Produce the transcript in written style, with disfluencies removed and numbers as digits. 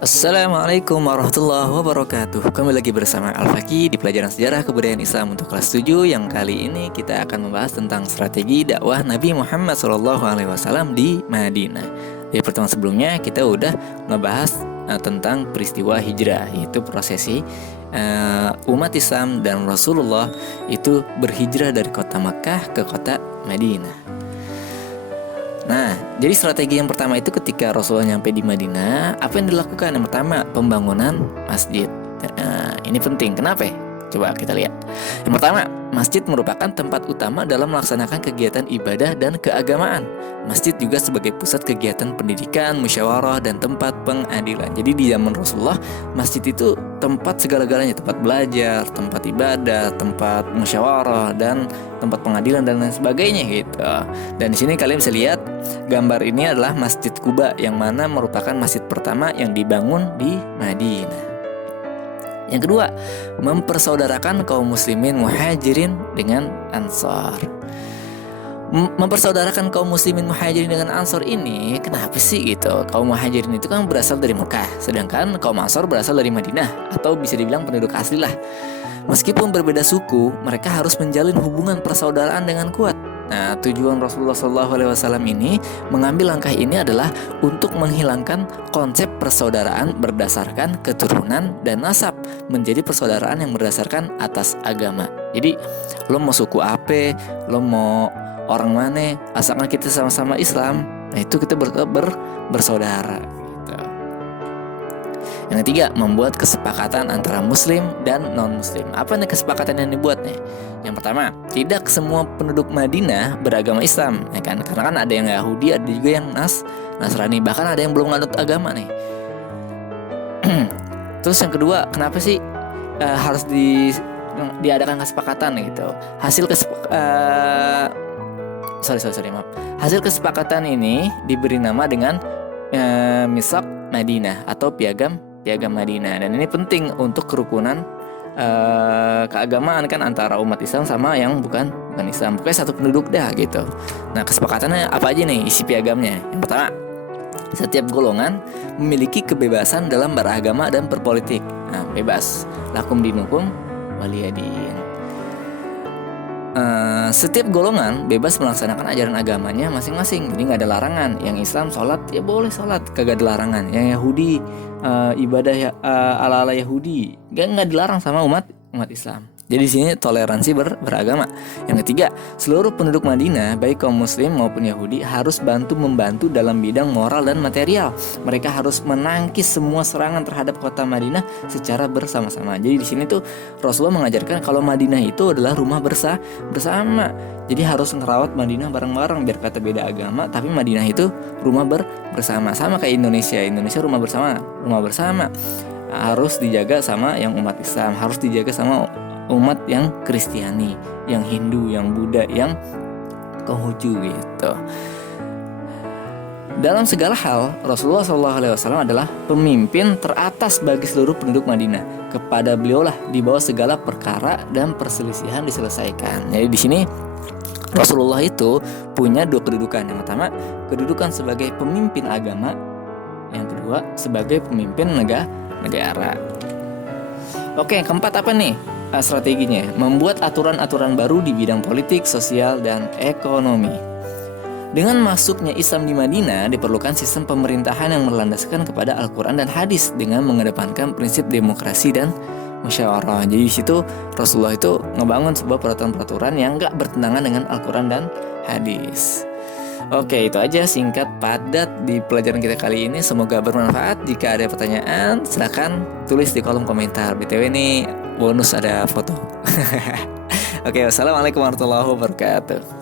Assalamualaikum warahmatullahi wabarakatuh. Kembali lagi bersama Al-Faqih di pelajaran sejarah kebudayaan Islam untuk kelas 7. Yang kali ini kita akan membahas tentang strategi dakwah Nabi Muhammad SAW di Madinah. Di pertemuan sebelumnya kita udah ngebahas tentang peristiwa hijrah, yaitu prosesi umat Islam dan Rasulullah itu berhijrah dari kota Makkah ke kota Madinah. Nah, jadi strategi yang pertama itu ketika Rasulullah nyampe di Madinah, apa yang dilakukan? Yang pertama, pembangunan masjid. Nah, ini penting. Kenapa? Coba kita lihat. Yang pertama, masjid merupakan tempat utama dalam melaksanakan kegiatan ibadah dan keagamaan. Masjid juga sebagai pusat kegiatan pendidikan, musyawarah, dan tempat pengadilan. Jadi di zaman Rasulullah, masjid itu tempat segala-galanya, tempat belajar, tempat ibadah, tempat musyawarah, dan tempat pengadilan dan lain sebagainya gitu. Dan di sini kalian bisa lihat gambar ini adalah Masjid Quba yang mana merupakan masjid pertama yang dibangun di Madinah. Yang kedua, mempersaudarakan kaum muslimin muhajirin dengan ansor. Mempersaudarakan kaum muslimin muhajirin dengan ansor ini kenapa sih gitu? Kaum muhajirin itu kan berasal dari Mekah, sedangkan kaum ansor berasal dari Madinah, atau bisa dibilang penduduk asli lah. Meskipun berbeda suku, mereka harus menjalin hubungan persaudaraan dengan kuat. Nah, tujuan Rasulullah SAW ini mengambil langkah ini adalah untuk menghilangkan konsep persaudaraan berdasarkan keturunan dan nasab, menjadi persaudaraan yang berdasarkan atas agama. Jadi, lo mau suku apa, lo mau orang mana, asalkan kita sama-sama Islam, nah itu kita bersaudara. Yang ketiga, membuat kesepakatan antara muslim dan non-muslim. Apa nih kesepakatan yang dibuat nih? Yang pertama, tidak semua penduduk Madinah beragama Islam, ya kan? Karena kan ada yang Yahudi, ada juga yang Nasrani, bahkan ada yang belum nganut agama nih. Terus yang kedua, kenapa sih harus diadakan kesepakatan gitu? Hasil kesepakatan ini diberi nama dengan Misak Madinah atau Piagam Madinah, dan ini penting untuk kerukunan keagamaan kan antara umat Islam sama yang bukan Islam, pokoknya satu penduduk dah gitu. Nah, kesepakatannya apa aja nih isi piagamnya? Yang pertama, setiap golongan memiliki kebebasan dalam beragama dan berpolitik. Nah, bebas, lakum dinukum waliyadin. Setiap golongan bebas melaksanakan ajaran agamanya masing-masing, jadi nggak ada larangan. Yang Islam sholat ya boleh sholat, kagak ada larangan. Yang Yahudi ibadah ala-ala Yahudi nggak dilarang sama umat Islam. Jadi di sini toleransi beragama. Yang ketiga, seluruh penduduk Madinah baik kaum muslim maupun Yahudi harus membantu dalam bidang moral dan material. Mereka harus menangkis semua serangan terhadap kota Madinah secara bersama-sama. Jadi di sini tuh Rasulullah mengajarkan kalau Madinah itu adalah rumah bersama. Jadi harus ngerawat Madinah bareng-bareng, biar kata beda agama tapi Madinah itu rumah bersama. Sama kayak Indonesia rumah bersama. Harus dijaga sama yang umat Islam, harus dijaga sama umat yang Kristiani, yang Hindu, yang Buddha, yang Konghucu gitu. Dalam segala hal, Rasulullah SAW adalah pemimpin teratas bagi seluruh penduduk Madinah. Kepada beliaulah dibawa segala perkara dan perselisihan diselesaikan. Jadi di sini Rasulullah itu punya dua kedudukan. Yang pertama, kedudukan sebagai pemimpin agama. Yang kedua, sebagai pemimpin negara. Oke, keempat apa nih strateginya? Membuat aturan-aturan baru di bidang politik, sosial, dan ekonomi. Dengan masuknya Islam di Madinah, diperlukan sistem pemerintahan yang berlandaskan kepada Al-Quran dan hadis dengan mengedepankan prinsip demokrasi dan musyawarah. Jadi di situ Rasulullah itu ngebangun sebuah peraturan-peraturan yang gak bertentangan dengan Al-Quran dan hadis. Oke, itu aja singkat padat di pelajaran kita kali ini. Semoga bermanfaat. Jika ada pertanyaan, silakan tulis di kolom komentar. BTW ini bonus ada foto. Oke, wassalamualaikum warahmatullahi wabarakatuh.